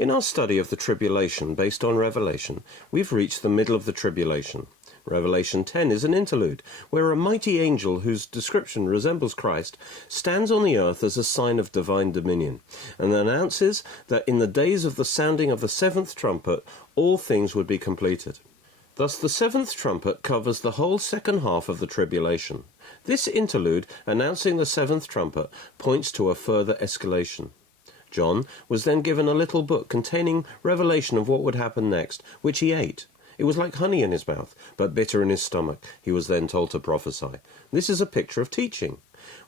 In our study of the tribulation based on Revelation, we've reached the middle of the tribulation. Revelation 10 is an interlude, where a mighty angel whose description resembles Christ stands on the earth as a sign of divine dominion, and announces that in the days of the sounding of the seventh trumpet, all things would be completed. Thus the seventh trumpet covers the whole second half of the tribulation. This interlude, announcing the seventh trumpet, points to a further escalation. John was then given a little book containing revelation of what would happen next, which he ate. It was like honey in his mouth, but bitter in his stomach. He was then told to prophesy. This is a picture of teaching.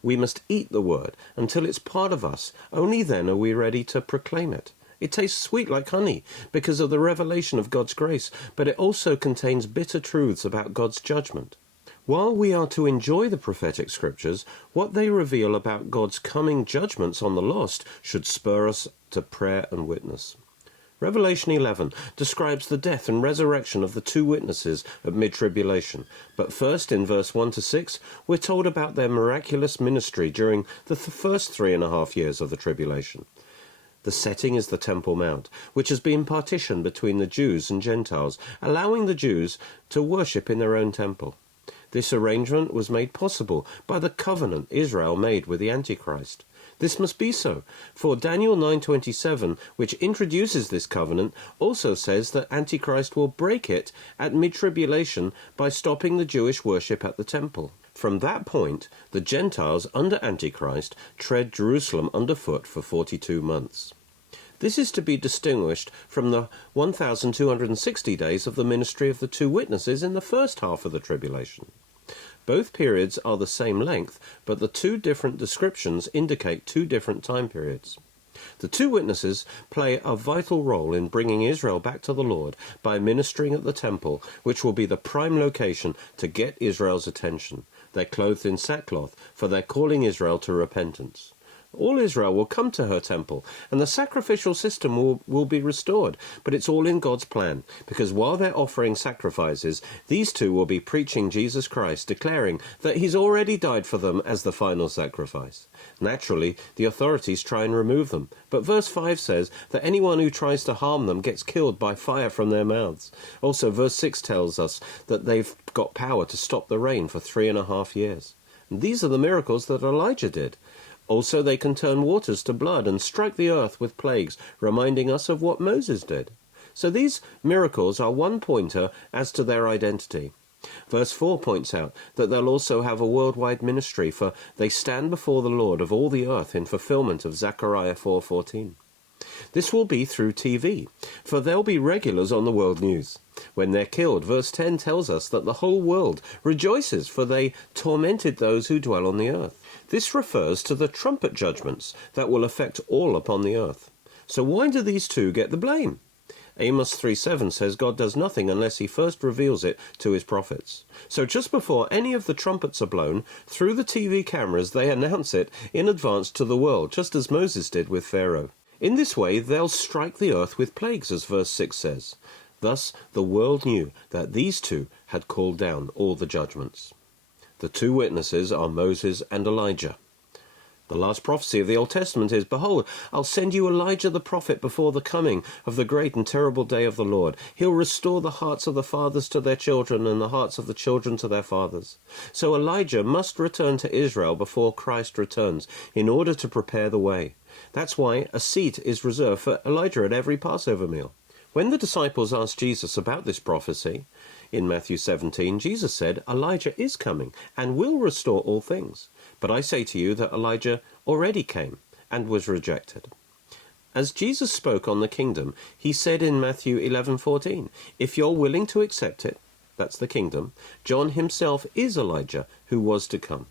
We must eat the word until it's part of us. Only then are we ready to proclaim it. It tastes sweet like honey because of the revelation of God's grace, but it also contains bitter truths about God's judgment. While we are to enjoy the prophetic scriptures, what they reveal about God's coming judgments on the lost should spur us to prayer and witness. Revelation 11 describes the death and resurrection of the two witnesses at Mid-Tribulation, but first in verse 1 to 6 we're told about their miraculous ministry during the first 3.5 years of the tribulation. The setting is the Temple Mount, which has been partitioned between the Jews and Gentiles, allowing the Jews to worship in their own temple. This arrangement was made possible by the covenant Israel made with the Antichrist. This must be so, for Daniel 9:27, which introduces this covenant, also says that Antichrist will break it at mid-tribulation by stopping the Jewish worship at the temple. From that point, the Gentiles under Antichrist tread Jerusalem underfoot for 42 months. This is to be distinguished from the 1,260 days of the ministry of the two witnesses in the first half of the tribulation. Both periods are the same length, but the two different descriptions indicate two different time periods. The two witnesses play a vital role in bringing Israel back to the Lord by ministering at the temple, which will be the prime location to get Israel's attention. They're clothed in sackcloth, for they're calling Israel to repentance. All Israel will come to her temple, and the sacrificial system will be restored. But it's all in God's plan, because while they're offering sacrifices, these two will be preaching Jesus Christ, declaring that he's already died for them as the final sacrifice. Naturally, the authorities try and remove them, but verse 5 says that anyone who tries to harm them gets killed by fire from their mouths. Also, verse 6 tells us that they've got power to stop the rain for 3.5 years. And these are the miracles that Elijah did. Also, they can turn waters to blood and strike the earth with plagues, reminding us of what Moses did. So these miracles are one pointer as to their identity. Verse 4 points out that they'll also have a worldwide ministry, for they stand before the Lord of all the earth in fulfillment of Zechariah 4:14. This will be through TV, for they'll be regulars on the world news. When they're killed, verse 10 tells us that the whole world rejoices, for they tormented those who dwell on the earth. This refers to the trumpet judgments that will affect all upon the earth. So why do these two get the blame? Amos 3:7 says God does nothing unless he first reveals it to his prophets. So just before any of the trumpets are blown, through the TV cameras they announce it in advance to the world, just as Moses did with Pharaoh. In this way they'll strike the earth with plagues, as verse 6 says. Thus the world knew that these two had called down all the judgments. The two witnesses are Moses and Elijah. The last prophecy of the Old Testament is, "Behold, I'll send you Elijah the prophet before the coming of the great and terrible day of the Lord. He'll restore the hearts of the fathers to their children and the hearts of the children to their fathers." So Elijah must return to Israel before Christ returns in order to prepare the way. That's why a seat is reserved for Elijah at every Passover meal. When the disciples asked Jesus about this prophecy, in Matthew 17, Jesus said, "Elijah is coming and will restore all things. But I say to you that Elijah already came and was rejected." As Jesus spoke on the kingdom, he said in Matthew 11:14, "If you're willing to accept it," that's the kingdom, "John himself is Elijah who was to come."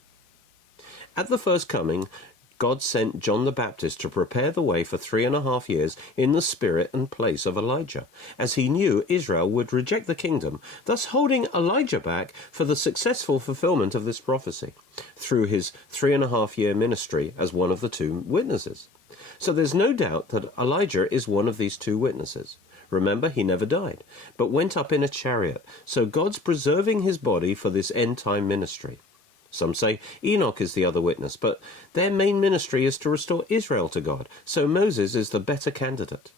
At the first coming, God sent John the Baptist to prepare the way for 3.5 years in the spirit and place of Elijah, as he knew Israel would reject the kingdom, thus holding Elijah back for the successful fulfillment of this prophecy, through his 3.5-year ministry as one of the two witnesses. So there's no doubt that Elijah is one of these two witnesses. Remember, he never died, but went up in a chariot, so God's preserving his body for this end-time ministry. Some say Enoch is the other witness, but their main ministry is to restore Israel to God, so Moses is the better candidate.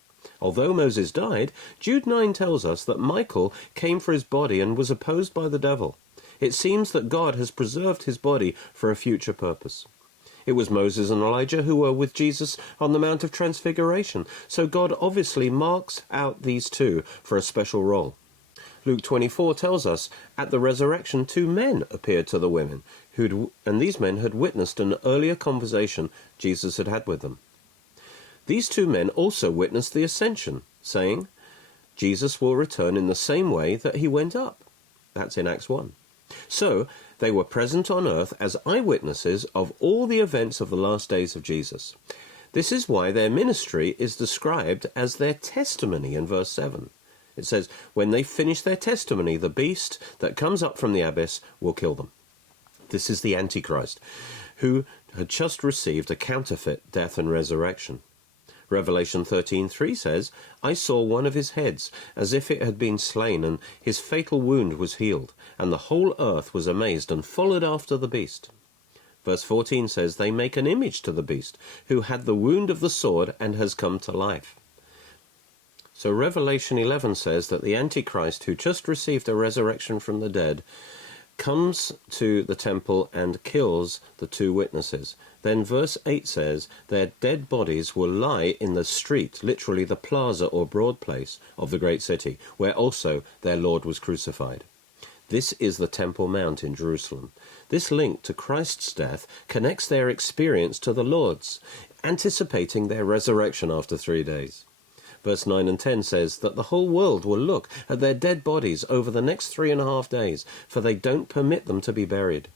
Although Moses died, Jude 9 tells us that Michael came for his body and was opposed by the devil. It seems that God has preserved his body for a future purpose. It was Moses and Elijah who were with Jesus on the Mount of Transfiguration, so God obviously marks out these two for a special role. Luke 24 tells us, at the resurrection 2 men appeared to the women, and these men had witnessed an earlier conversation Jesus had had with them. These 2 men also witnessed the ascension, saying, Jesus will return in the same way that he went up. That's in Acts 1. So, they were present on earth as eyewitnesses of all the events of the last days of Jesus. This is why their ministry is described as their testimony in verse 7. It says, when they finish their testimony, the beast that comes up from the abyss will kill them. This is the Antichrist, who had just received a counterfeit death and resurrection. Revelation 13:3 says, I saw one of his heads as if it had been slain, and his fatal wound was healed, and the whole earth was amazed and followed after the beast. Verse 14 says, they make an image to the beast, who had the wound of the sword and has come to life. So Revelation 11 says that the Antichrist, who just received a resurrection from the dead, comes to the temple and kills the 2 witnesses. Then verse 8 says, their dead bodies will lie in the street, literally the plaza or broad place of the great city, where also their Lord was crucified. This is the Temple Mount in Jerusalem. This link to Christ's death connects their experience to the Lord's, anticipating their resurrection after 3 days. Verse 9 and 10 says that the whole world will look at their dead bodies over the next 3.5 days, for they don't permit them to be buried.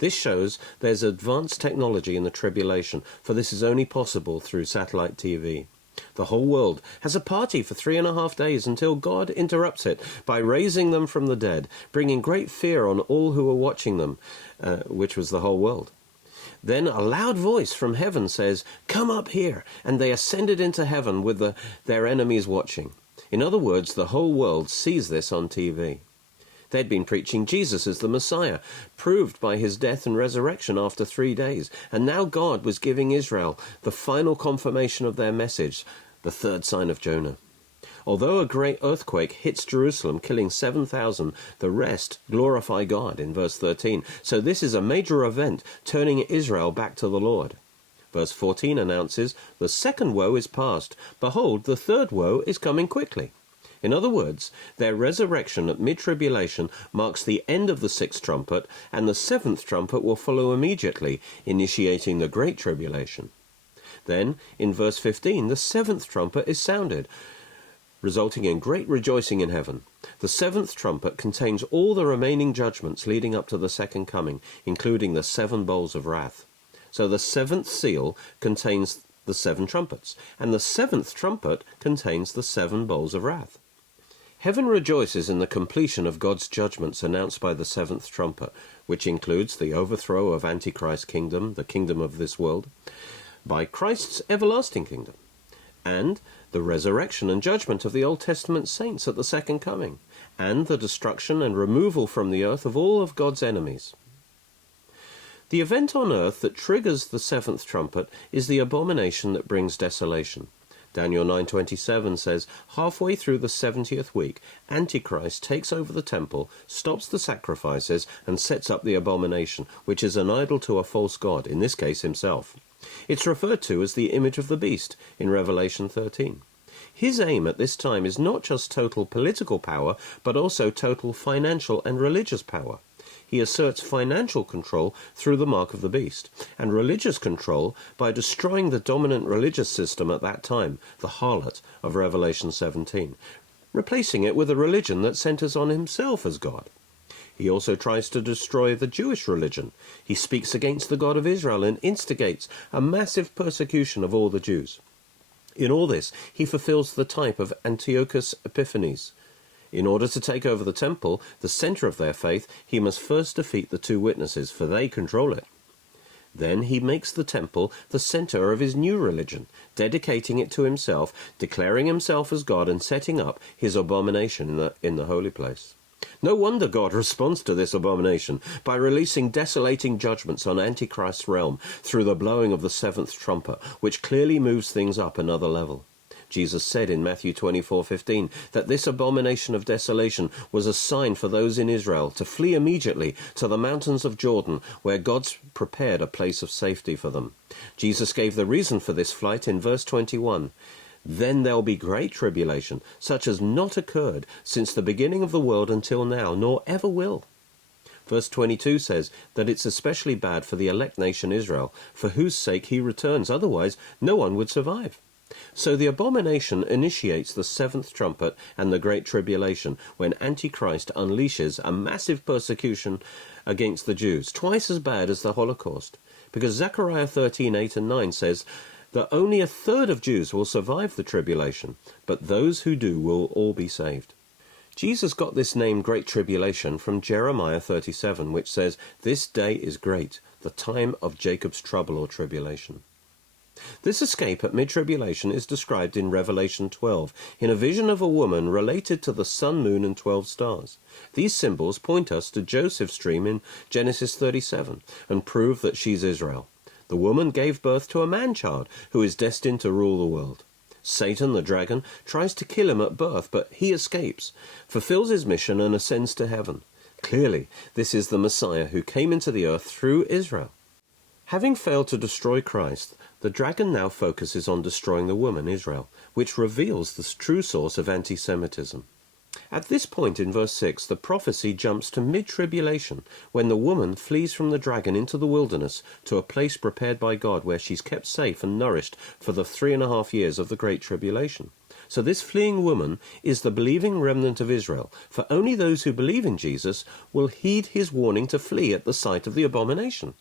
This shows there's advanced technology in the tribulation, for this is only possible through satellite TV. The whole world has a party for 3.5 days until God interrupts it by raising them from the dead, bringing great fear on all who are watching them, which was the whole world. Then a loud voice from heaven says, come up here, and they ascended into heaven with their enemies watching. In other words, the whole world sees this on TV. They'd been preaching Jesus as the Messiah, proved by his death and resurrection after 3 days, and now God was giving Israel the final confirmation of their message, the 3rd sign of Jonah. Although a great earthquake hits Jerusalem, killing 7,000, the rest glorify God in verse 13. So this is a major event, turning Israel back to the Lord. Verse 14 announces, the 2nd woe is past. Behold, the 3rd woe is coming quickly. In other words, their resurrection at mid-tribulation marks the end of the 6th trumpet, and the 7th trumpet will follow immediately, initiating the Great Tribulation. Then, in verse 15, the 7th trumpet is sounded, resulting in great rejoicing in heaven. The 7th trumpet contains all the remaining judgments leading up to the second coming, including the 7 bowls of wrath. So the 7th seal contains the 7 trumpets, and the 7th trumpet contains the 7 bowls of wrath. Heaven rejoices in the completion of God's judgments announced by the 7th trumpet, which includes the overthrow of Antichrist's kingdom, the kingdom of this world, by Christ's everlasting kingdom, and the resurrection and judgment of the Old Testament saints at the second coming, and the destruction and removal from the earth of all of God's enemies. The event on earth that triggers the 7th trumpet is the abomination that brings desolation. Daniel 9:27 says, halfway through the 70th week, Antichrist takes over the temple, stops the sacrifices, and sets up the abomination, which is an idol to a false god, in this case himself. It's referred to as the image of the beast in Revelation 13. His aim at this time is not just total political power, but also total financial and religious power. He asserts financial control through the mark of the beast, and religious control by destroying the dominant religious system at that time, the harlot of Revelation 17, replacing it with a religion that centers on himself as God. He also tries to destroy the Jewish religion. He speaks against the God of Israel and instigates a massive persecution of all the Jews. In all this, he fulfills the type of Antiochus Epiphanes. In order to take over the temple, the center of their faith, he must first defeat the 2 witnesses, for they control it. Then he makes the temple the center of his new religion, dedicating it to himself, declaring himself as God, and setting up his abomination in the holy place. No wonder God responds to this abomination by releasing desolating judgments on Antichrist's realm through the blowing of the 7th trumpet, which clearly moves things up another level. Jesus said in Matthew 24:15 that this abomination of desolation was a sign for those in Israel to flee immediately to the mountains of Jordan, where God's prepared a place of safety for them. Jesus gave the reason for this flight in verse 21. Then there'll be great tribulation, such as not occurred since the beginning of the world until now, nor ever will. Verse 22 says that it's especially bad for the elect nation Israel, for whose sake he returns, otherwise no one would survive. So the abomination initiates the seventh trumpet and the Great Tribulation, when Antichrist unleashes a massive persecution against the Jews, twice as bad as the Holocaust, because Zechariah 13:8 and 9 says that only a third of Jews will survive the tribulation, but those who do will all be saved. Jesus got this name Great Tribulation from Jeremiah 37, which says, "This day is great, the time of Jacob's trouble or tribulation." This escape at mid-tribulation is described in Revelation 12, in a vision of a woman related to the sun, moon, and 12 stars. These symbols point us to Joseph's dream in Genesis 37, and prove that she's Israel. The woman gave birth to a man-child who is destined to rule the world. Satan, the dragon, tries to kill him at birth, but he escapes, fulfills his mission, and ascends to heaven. Clearly, this is the Messiah who came into the earth through Israel. Having failed to destroy Christ, the dragon now focuses on destroying the woman, Israel, which reveals the true source of anti-Semitism. At this point in verse 6, the prophecy jumps to mid-tribulation, when the woman flees from the dragon into the wilderness to a place prepared by God where she's kept safe and nourished for the 3.5 years of the Great Tribulation. So this fleeing woman is the believing remnant of Israel, for only those who believe in Jesus will heed his warning to flee at the sight of the abomination.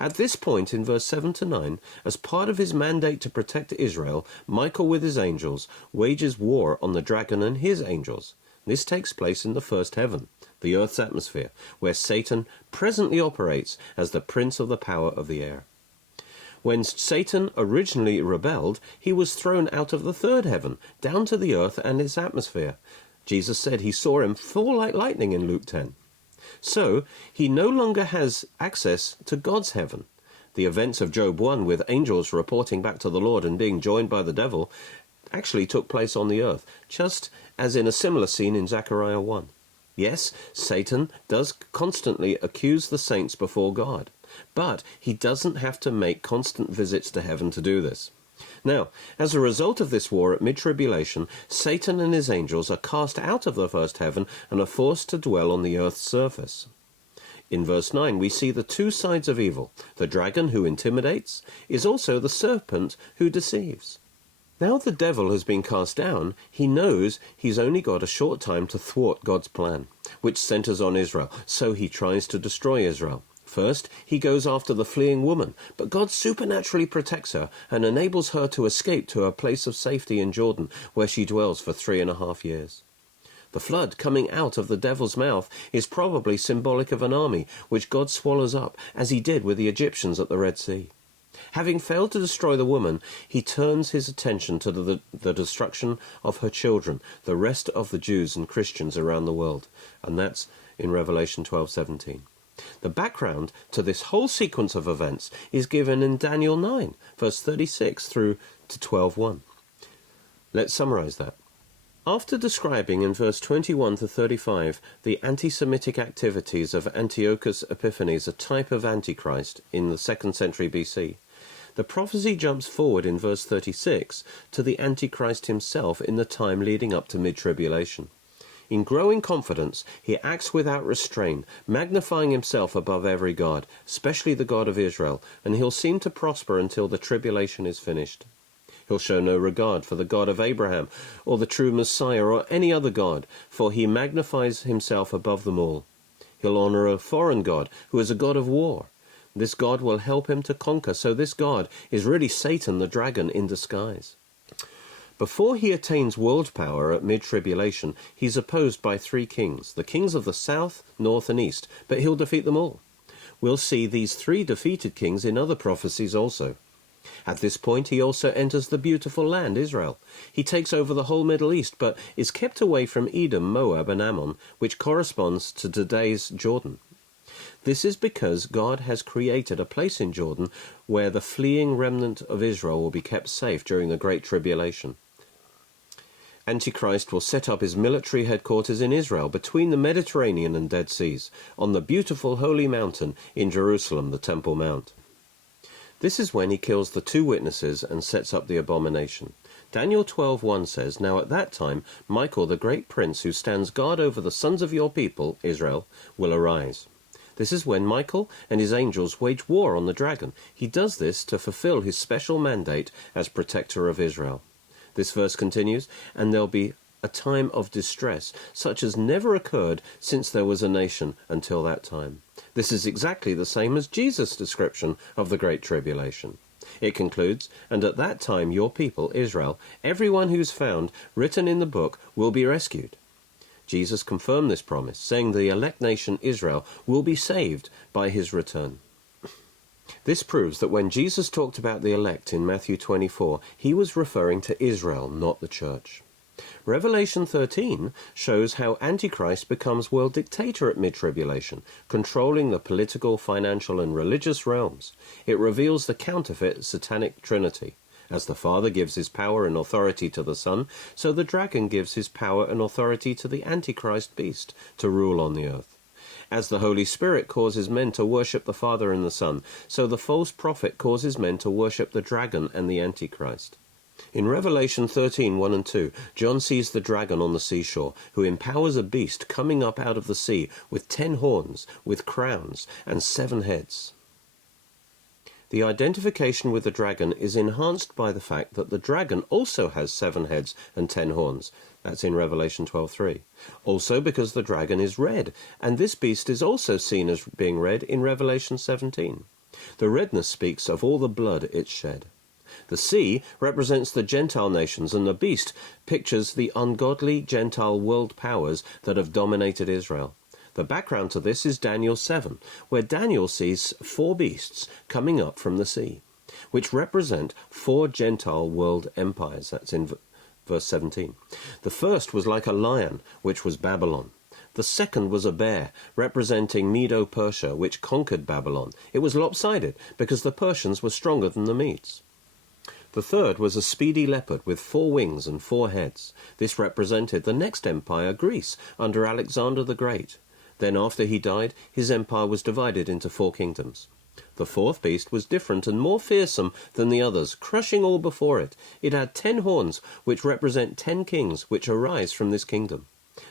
At this point in verse 7 to 9, as part of his mandate to protect Israel, Michael with his angels wages war on the dragon and his angels. This takes place in the first heaven, the earth's atmosphere, where Satan presently operates as the prince of the power of the air. When Satan originally rebelled, he was thrown out of the third heaven, down to the earth and its atmosphere. Jesus said he saw him fall like lightning in Luke 10. So, he no longer has access to God's heaven. The events of Job 1, with angels reporting back to the Lord and being joined by the devil, actually took place on the earth, just as in a similar scene in Zechariah 1. Yes, Satan does constantly accuse the saints before God, but he doesn't have to make constant visits to heaven to do this. Now, as a result of this war at mid-tribulation, Satan and his angels are cast out of the first heaven and are forced to dwell on the earth's surface. In verse 9, we see the two sides of evil. The dragon who intimidates is also the serpent who deceives. Now the devil has been cast down, he knows he's only got a short time to thwart God's plan, which centers on Israel, so he tries to destroy Israel. First, he goes after the fleeing woman, but God supernaturally protects her and enables her to escape to a place of safety in Jordan, where she dwells for 3.5 years. The flood coming out of the devil's mouth is probably symbolic of an army, which God swallows up, as he did with the Egyptians at the Red Sea. Having failed to destroy the woman, he turns his attention to the destruction of her children, the rest of the Jews and Christians around the world, and that's in Revelation 12:17. The background to this whole sequence of events is given in Daniel 9, verse 36 through to 12:1. Let's summarize that. After describing in verse 21 to 35 the anti-Semitic activities of Antiochus Epiphanes, a type of Antichrist in the 2nd century BC, the prophecy jumps forward in verse 36 to the Antichrist himself in the time leading up to mid-tribulation. In growing confidence, he acts without restraint, magnifying himself above every god, especially the God of Israel, and he'll seem to prosper until the tribulation is finished. He'll show no regard for the God of Abraham, or the true Messiah, or any other god, for he magnifies himself above them all. He'll honor a foreign god, who is a god of war. This god will help him to conquer, so this god is really Satan, the dragon, in disguise. Before he attains world power at mid-tribulation, he's opposed by 3 kings, the kings of the south, north, and east, but he'll defeat them all. We'll see these 3 defeated kings in other prophecies also. At this point, he also enters the beautiful land, Israel. He takes over the whole Middle East, but is kept away from Edom, Moab, and Ammon, which corresponds to today's Jordan. This is because God has created a place in Jordan where the fleeing remnant of Israel will be kept safe during the Great Tribulation. Antichrist will set up his military headquarters in Israel between the Mediterranean and Dead Seas, on the beautiful holy mountain in Jerusalem, the Temple Mount. This is when he kills the 2 witnesses and sets up the abomination. Daniel 12:1 says, "Now at that time Michael, the great prince who stands guard over the sons of your people, Israel, will arise." This is when Michael and his angels wage war on the dragon. He does this to fulfill his special mandate as protector of Israel. This verse continues, "And there'll be a time of distress, such as never occurred since there was a nation until that time." This is exactly the same as Jesus' description of the Great Tribulation. It concludes, "And at that time your people, Israel, everyone who's found written in the book, will be rescued." Jesus confirmed this promise, saying the elect nation Israel will be saved by his return. This proves that when Jesus talked about the elect in Matthew 24, he was referring to Israel, not the church. Revelation 13 shows how Antichrist becomes world dictator at mid-tribulation, controlling the political, financial, and religious realms. It reveals the counterfeit satanic trinity. As the Father gives his power and authority to the Son, so the dragon gives his power and authority to the Antichrist beast to rule on the earth. As the Holy Spirit causes men to worship the Father and the Son, so the false prophet causes men to worship the dragon and the Antichrist. In Revelation 13:1 and 2, John sees the dragon on the seashore, who empowers a beast coming up out of the sea with 10 horns, with crowns, and 7 heads. The identification with the dragon is enhanced by the fact that the dragon also has 7 heads and 10 horns. That's in Revelation 12:3. Also because the dragon is red, and this beast is also seen as being red in Revelation 17. The redness speaks of all the blood it shed. The sea represents the Gentile nations, and the beast pictures the ungodly Gentile world powers that have dominated Israel. The background to this is Daniel 7, where Daniel sees 4 beasts coming up from the sea, which represent 4 Gentile world empires. That's in verse 17. The first was like a lion, which was Babylon. The second was a bear, representing Medo-Persia, which conquered Babylon. It was lopsided, because the Persians were stronger than the Medes. The third was a speedy leopard with 4 wings and 4 heads. This represented the next empire, Greece, under Alexander the Great. Then after he died, his empire was divided into 4 kingdoms. The fourth beast was different and more fearsome than the others, crushing all before it. It had 10 horns, which represent 10 kings, which arise from this kingdom.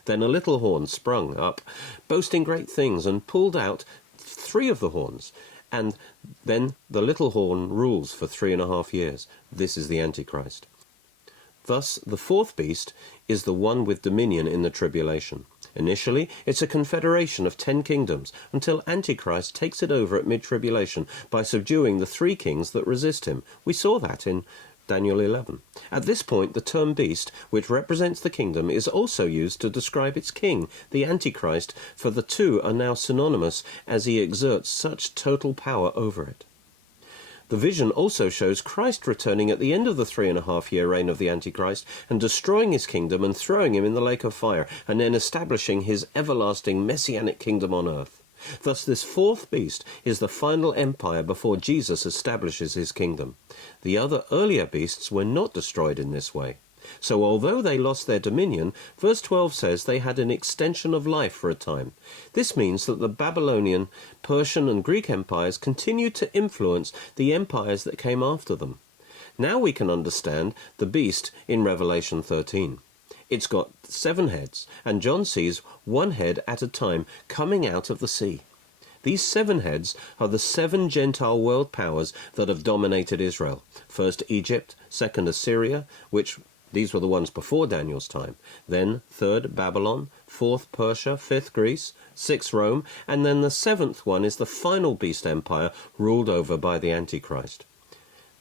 Then a little horn sprung up, boasting great things, and pulled out 3 of the horns. And then the little horn rules for 3.5 years. This is the Antichrist. Thus, the fourth beast is the one with dominion in the tribulation. Initially, it's a confederation of 10 kingdoms, until Antichrist takes it over at mid-tribulation by subduing the 3 kings that resist him. We saw that in Daniel 11. At this point, the term beast, which represents the kingdom, is also used to describe its king, the Antichrist, for the 2 are now synonymous as he exerts such total power over it. The vision also shows Christ returning at the end of the 3.5-year reign of the Antichrist and destroying his kingdom and throwing him in the lake of fire, and then establishing his everlasting messianic kingdom on earth. Thus this fourth beast is the final empire before Jesus establishes his kingdom. The other earlier beasts were not destroyed in this way. So although they lost their dominion, verse 12 says they had an extension of life for a time. This means that the Babylonian, Persian and Greek empires continued to influence the empires that came after them. Now we can understand the beast in Revelation 13. It's got 7 heads, and John sees 1 head at a time coming out of the sea. These 7 heads are the 7 Gentile world powers that have dominated Israel. First Egypt, second Assyria, which these were the ones before Daniel's time. Then 3rd Babylon, 4th Persia, 5th Greece, 6th Rome, and then the 7th one is the final beast empire ruled over by the Antichrist.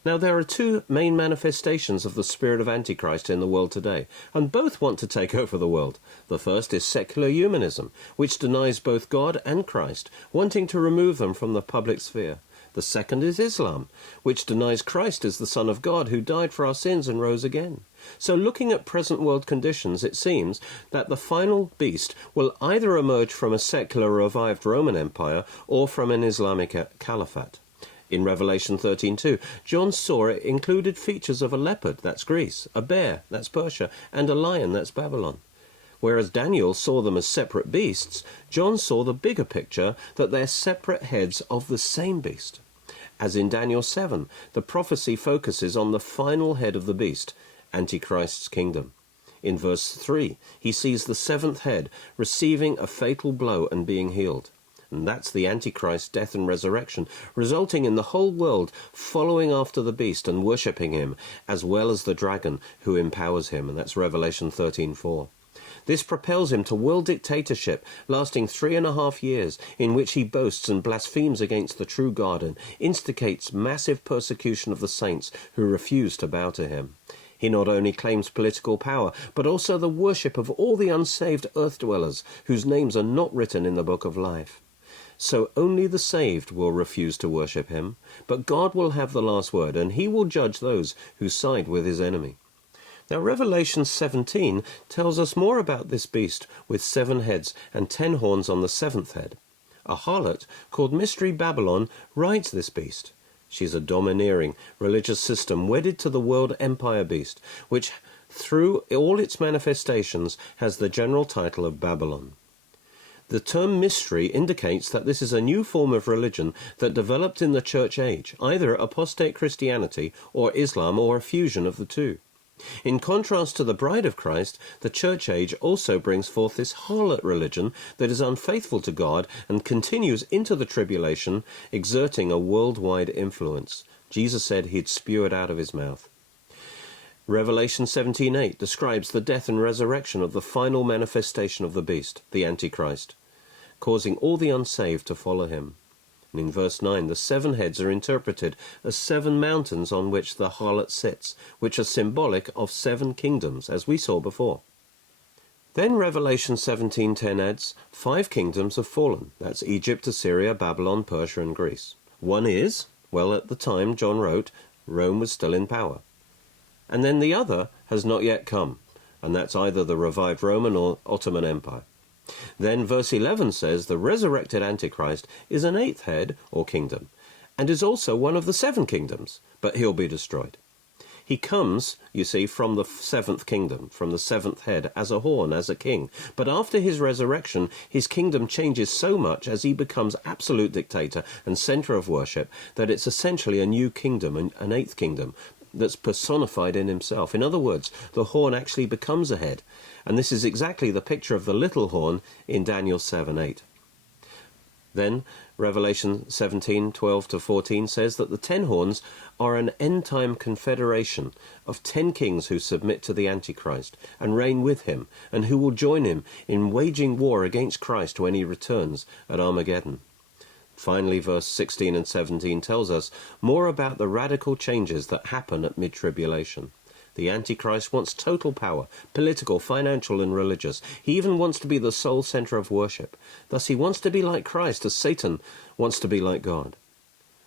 Now there are 2 main manifestations of the spirit of Antichrist in the world today, and both want to take over the world. The first is secular humanism, which denies both God and Christ, wanting to remove them from the public sphere. The second is Islam, which denies Christ is the Son of God who died for our sins and rose again. So looking at present world conditions, it seems that the final beast will either emerge from a secular revived Roman Empire or from an Islamic caliphate. In Revelation 13:2, John saw it included features of a leopard, that's Greece, a bear, that's Persia, and a lion, that's Babylon. Whereas Daniel saw them as separate beasts, John saw the bigger picture that they're separate heads of the same beast. As in Daniel 7, the prophecy focuses on the final head of the beast, Antichrist's kingdom. In verse 3, he sees the seventh head receiving a fatal blow and being healed. And that's the Antichrist's death and resurrection, resulting in the whole world following after the beast and worshipping him, as well as the dragon who empowers him. And that's Revelation 13:4. This propels him to world dictatorship, lasting 3.5 years, in which he boasts and blasphemes against the true God and instigates massive persecution of the saints who refuse to bow to him. He not only claims political power, but also the worship of all the unsaved earth-dwellers whose names are not written in the book of life. So only the saved will refuse to worship him, but God will have the last word, and he will judge those who side with his enemy. Now Revelation 17 tells us more about this beast with 7 heads and 10 horns on the 7th head. A harlot called Mystery Babylon rides this beast. She's a domineering religious system wedded to the world empire beast, which through all its manifestations has the general title of Babylon. The term mystery indicates that this is a new form of religion that developed in the church age, either apostate Christianity or Islam, or a fusion of the two. In contrast to the bride of Christ, the church age also brings forth this harlot religion that is unfaithful to God and continues into the tribulation, exerting a worldwide influence. Jesus said he'd spew it out of his mouth. Revelation 17:8 describes the death and resurrection of the final manifestation of the beast, the Antichrist, causing all the unsaved to follow him. And in verse 9, the 7 heads are interpreted as 7 mountains on which the harlot sits, which are symbolic of 7 kingdoms, as we saw before. Then Revelation 17:10 adds, 5 kingdoms have fallen. That's Egypt, Assyria, Babylon, Persia, and Greece. One is, well, at the time John wrote, Rome was still in power. And then the other has not yet come, and that's either the revived Roman or Ottoman Empire. Then verse 11 says the resurrected Antichrist is an 8th head or kingdom, and is also one of the 7 kingdoms, but he'll be destroyed. He comes, you see, from the 7th kingdom, from the 7th head, as a horn, as a king. But after his resurrection, his kingdom changes so much as he becomes absolute dictator and center of worship that it's essentially a new kingdom, an 8th kingdom, that's personified in himself. In other words, the horn actually becomes a head. And this is exactly the picture of the little horn in Daniel 7:8. Then Revelation 17:12-14 says that the 10 horns are an end-time confederation of 10 kings who submit to the Antichrist and reign with him, and who will join him in waging war against Christ when he returns at Armageddon. Finally, verse 16 and 17 tells us more about the radical changes that happen at mid-tribulation. The Antichrist wants total power, political, financial, and religious. He even wants to be the sole center of worship. Thus, he wants to be like Christ, as Satan wants to be like God.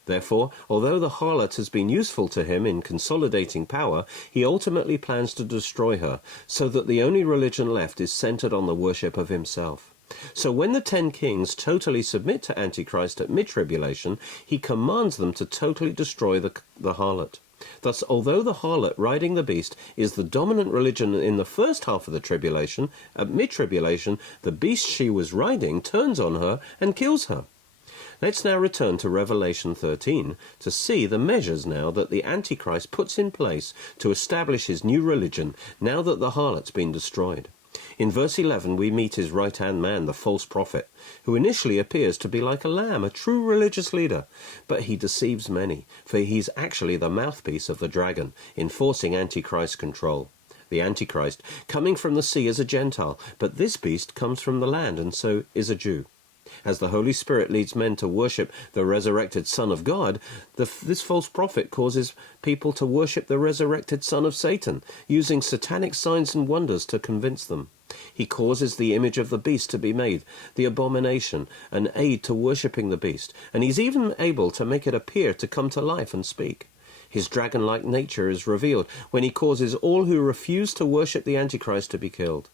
Therefore, although the harlot has been useful to him in consolidating power, he ultimately plans to destroy her, so that the only religion left is centered on the worship of himself. So when the 10 kings totally submit to Antichrist at mid-tribulation, he commands them to totally destroy the harlot. Thus, although the harlot riding the beast is the dominant religion in the first half of the tribulation, at mid-tribulation, the beast she was riding turns on her and kills her. Let's now return to Revelation 13 to see the measures now that the Antichrist puts in place to establish his new religion now that the harlot's been destroyed. In verse 11 we meet his right-hand man, the false prophet, who initially appears to be like a lamb, a true religious leader, but he deceives many, for he's actually the mouthpiece of the dragon, enforcing Antichrist's control. The Antichrist, coming from the sea, is a Gentile, but this beast comes from the land and so is a Jew. As the Holy Spirit leads men to worship the resurrected Son of God, this false prophet causes people to worship the resurrected son of Satan, using satanic signs and wonders to convince them. He causes the image of the beast to be made, the abomination, an aid to worshipping the beast, and he's even able to make it appear to come to life and speak. His dragon-like nature is revealed when he causes all who refuse to worship the Antichrist to be killed.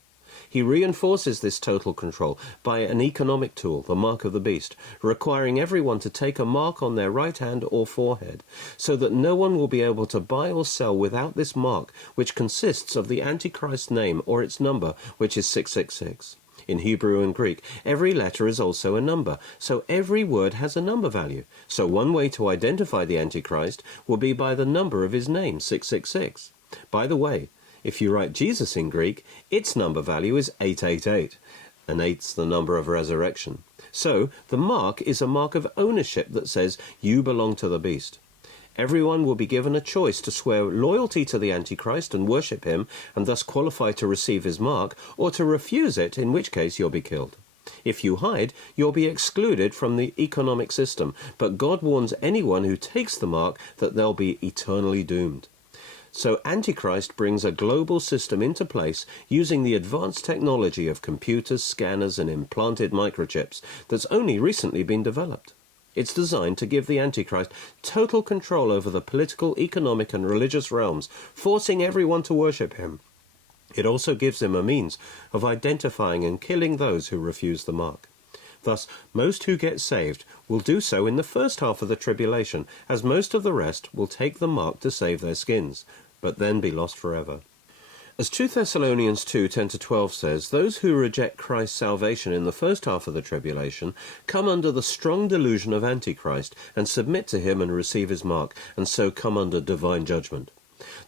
He reinforces this total control by an economic tool, the mark of the beast, requiring everyone to take a mark on their right hand or forehead, so that no one will be able to buy or sell without this mark, which consists of the Antichrist name or its number, which is 666. In Hebrew and Greek, every letter is also a number, so every word has a number value. So one way to identify the Antichrist will be by the number of his name, 666. By the way, if you write Jesus in Greek, its number value is 888, and 8's the number of resurrection. So the mark is a mark of ownership that says you belong to the beast. Everyone will be given a choice to swear loyalty to the Antichrist and worship him, and thus qualify to receive his mark, or to refuse it, in which case you'll be killed. If you hide, you'll be excluded from the economic system, but God warns anyone who takes the mark that they'll be eternally doomed. So Antichrist brings a global system into place using the advanced technology of computers, scanners, and implanted microchips that's only recently been developed. It's designed to give the Antichrist total control over the political, economic, and religious realms, forcing everyone to worship him. It also gives him a means of identifying and killing those who refuse the mark. Thus, most who get saved will do so in the first half of the tribulation, as most of the rest will take the mark to save their skins, but then be lost forever. As 2 Thessalonians 2:10-12 says, those who reject Christ's salvation in the first half of the tribulation come under the strong delusion of Antichrist and submit to him and receive his mark, and so come under divine judgment.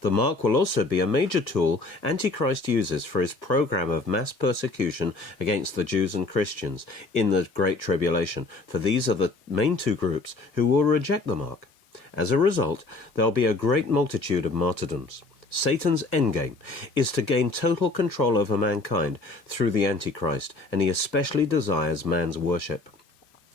The mark will also be a major tool Antichrist uses for his program of mass persecution against the Jews and Christians in the Great Tribulation, for these are the main two groups who will reject the mark. As a result, there will be a great multitude of martyrdoms. Satan's endgame is to gain total control over mankind through the Antichrist, and he especially desires man's worship.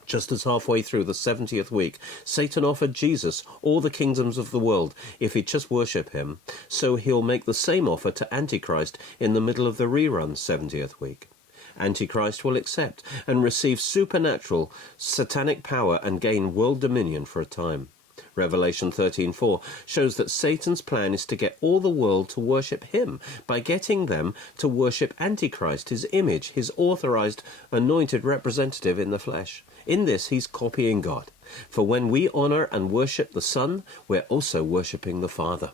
Just as halfway through the 70th week, Satan offered Jesus all the kingdoms of the world if he'd just worship him, so he'll make the same offer to Antichrist in the middle of the rerun 70th week. Antichrist will accept and receive supernatural, satanic power and gain world dominion for a time. Revelation 13:4 shows that Satan's plan is to get all the world to worship him by getting them to worship Antichrist, his image, his authorized, anointed representative in the flesh. In this, he's copying God. For when we honor and worship the Son, we're also worshiping the Father.